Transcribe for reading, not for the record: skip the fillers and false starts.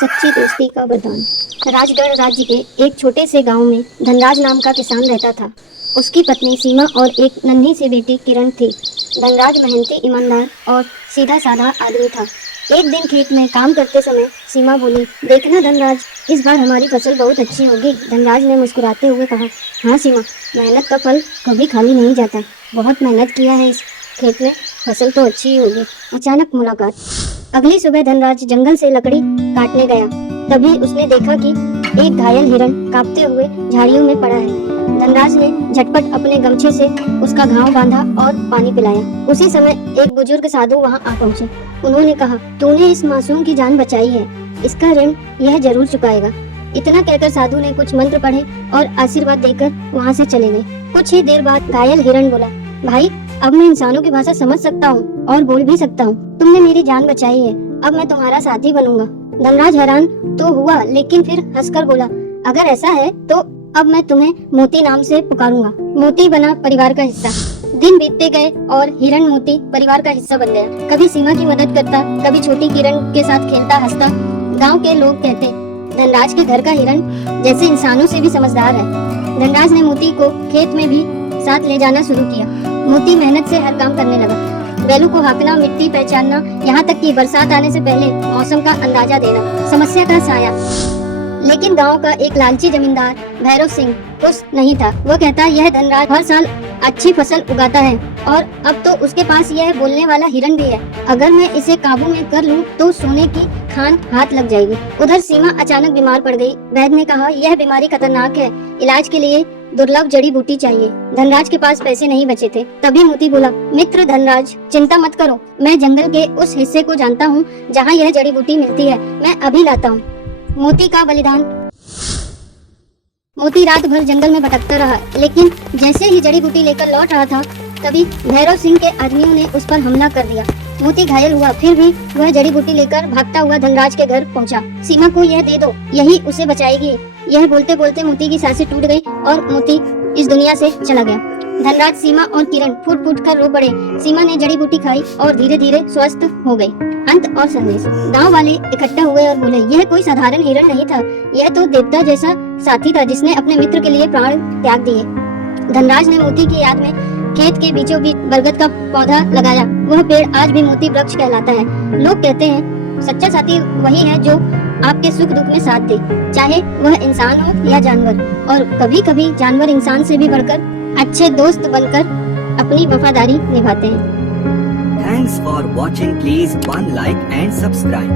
सच्ची दोस्ती का वरदान। राजगढ़ राज्य के एक छोटे से गांव में धनराज नाम का किसान रहता था। उसकी पत्नी सीमा और एक नन्ही सी बेटी किरण थी। धनराज मेहनती, ईमानदार और सीधा साधा आदमी था। एक दिन खेत में काम करते समय सीमा बोली, देखना धनराज, इस बार हमारी फसल बहुत अच्छी होगी। धनराज ने मुस्कुराते हुए कहा, हाँ सीमा, मेहनत का फल कभी खाली नहीं जाता। बहुत मेहनत किया है इस खेत में, फसल तो अच्छी ही होगी। अचानक मुलाकात। अगली सुबह धनराज जंगल से लकड़ी काटने गया। तभी उसने देखा कि एक घायल हिरण कांपते हुए झाड़ियों में पड़ा है। धनराज ने झटपट अपने गमछे से उसका घाव बांधा और पानी पिलाया। उसी समय एक बुजुर्ग साधु वहां आ पहुंचे। उन्होंने कहा, तूने इस मासूम की जान बचाई है, इसका ऋण यह जरूर चुकाएगा। इतना कहकर साधु ने कुछ मंत्र पढ़े और आशीर्वाद देकर वहां से चले गए। कुछ ही देर बाद घायल हिरण बोला, भाई, अब मैं इंसानों की भाषा समझ सकता हूँ और बोल भी सकता हूँ। तुमने मेरी जान बचाई है, अब मैं तुम्हारा साथी बनूंगा। धनराज हैरान तो हुआ, लेकिन फिर हंसकर बोला, अगर ऐसा है तो अब मैं तुम्हें मोती नाम से पुकारूंगा। मोती बना परिवार का हिस्सा। दिन बीतते गए और हिरण मोती परिवार का हिस्सा बन गया। कभी सीमा की मदद करता, कभी छोटी किरण के साथ खेलता हंसता। गाँव के लोग कहते, धनराज के घर का हिरण जैसे इंसानों से भी समझदार है। धनराज ने मोती को खेत में भी साथ ले जाना शुरू किया। मोती मेहनत से हर काम करने लगा। बैलों को हाँकना, मिट्टी पहचानना, यहाँ तक कि बरसात आने से पहले मौसम का अंदाजा देना। समस्या का साया। लेकिन गांव का एक लालची जमींदार भैरव सिंह खुश नहीं था। वो कहता, यह धनराज हर साल अच्छी फसल उगाता है और अब तो उसके पास यह बोलने वाला हिरण भी है। अगर मैं इसे काबू में कर लूं तो सोने की खान हाथ लग जाएगी। उधर सीमा अचानक बीमार पड़ गई। वैद्य ने कहा, यह बीमारी खतरनाक है, इलाज के लिए दुर्लभ जड़ी बूटी चाहिए। धनराज के पास पैसे नहीं बचे थे। तभी मोती बोला, मित्र धनराज, चिंता मत करो, मैं जंगल के उस हिस्से को जानता हूँ जहाँ यह जड़ी बूटी मिलती है, मैं अभी लाता हूँ। मोती का बलिदान। मोती रात भर जंगल में भटकता रहा, लेकिन जैसे ही जड़ी बूटी लेकर लौट रहा था, तभी भैरव सिंह के आदमियों ने उस पर हमला कर दिया। मोती घायल हुआ, फिर भी वह जड़ी बूटी लेकर भागता हुआ धनराज के घर पहुंचा। सीमा को यह दे दो, यही उसे बचाएगी। यह बोलते बोलते मोती की सांसें टूट गई और मोती इस दुनिया से चला गया। धनराज, सीमा और किरण फूट फूट कर रो पड़े। सीमा ने जड़ी बूटी खाई और धीरे धीरे स्वस्थ हो गई। अंत और संदेश। गांव वाले इकट्ठा हुए और बोले, यह कोई साधारण हिरण नहीं था, यह तो देवता जैसा साथी था जिसने अपने मित्र के लिए प्राण त्याग दिए। धनराज ने मोती की याद में खेत के बीचों बीच बरगद का पौधा लगाया। वह पेड़ आज भी मोती वृक्ष कहलाता है। लोग कहते हैं, सच्चा साथी वही है जो आपके सुख दुख में साथ दे, चाहे वह इंसान हो या जानवर। और कभी कभी जानवर इंसान से भी बढ़कर अच्छे दोस्त बनकर अपनी वफादारी निभाते हैं। Thanks for watching. Please one like and subscribe.